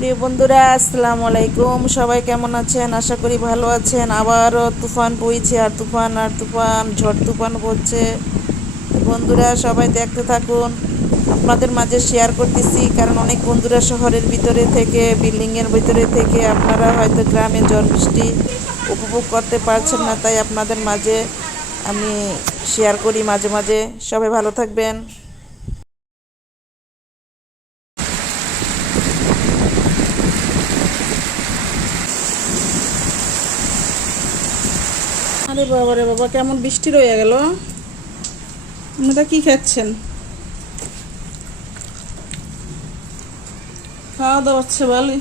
প্রিয় বন্ধুরা, আসসালামু আলাইকুম। সবাই কেমন আছেন? আশা করি ভালো আছেন। আবারও তুফান বইছে, আর তুফান আর তুফান, ঝড় তুফান হচ্ছে। বন্ধুরা, সবাই দেখতে থাকুন। আপনাদের মাঝে শেয়ার করতেছি, কারণ অনেক বন্ধুরা শহরের ভিতরে থেকে, বিল্ডিংয়ের ভিতরে থেকে আপনারা হয়তো গ্রামে ঝড় বৃষ্টি উপভোগ করতে পারছেন না, তাই আপনাদের মাঝে আমি শেয়ার করি মাঝে মাঝে। সবাই ভালো থাকবেন। আরে বাবা রে বাবা, কেমন বৃষ্টি রয়ে গেল। আপনারা কি খাচ্ছেন? খাওয়া দাওয়া হচ্ছে ভালোই।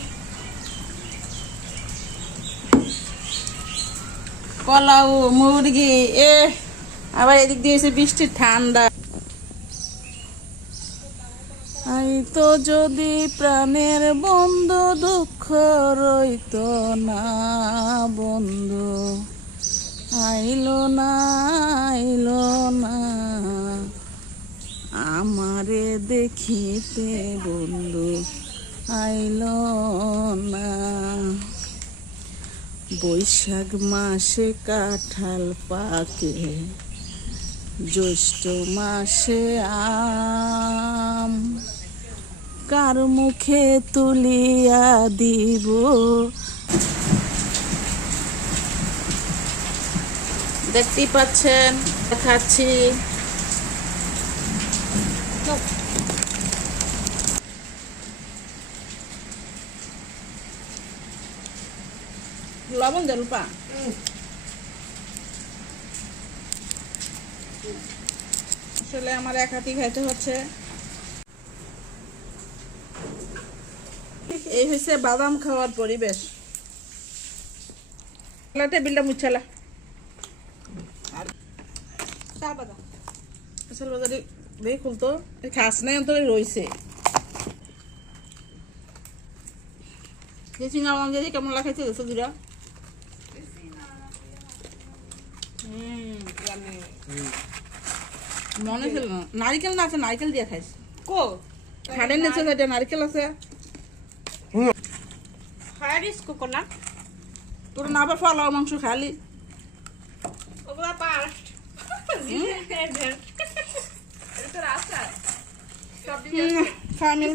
কলাও, মুরগি, আবার এদিক দিয়ে এসে বৃষ্টির ঠান্ডা। আই তো যদি প্রাণের বন্ধু, দুঃখ রইতো না বন্ধু। আইলো না, আইলো না আমারে দেখিতে বন্ধু, আইলো না। বৈশাখ মাসে কাঁঠাল পাকে, জ্যৈষ্ঠ মাসে আম, কার মুখে তুলিয়া দিব। দেখতেই পাচ্ছেন, দেখাচ্ছি। লবণ দেন পা। আসলে আমার এক হাতি খাইতে হচ্ছে। এই হয়েছে বাদাম খাওয়ার পরিবেশ। টেবিলটা মুছালা আসল বাজারে দেখে খুলতো, খাস নাই অন্তরে রয়েছে। যে চিংড়া বাদাম দিয়ে কেমন লাগাইছে সবজিটা। মনে ছিল না নারিকেল না আছে, নারিকেল দিয়ে খাইছে। কো খাড়ের নিচে যেটা নারিকেল আছে, তোর না আবার ফলাও মাংস খালি। আমি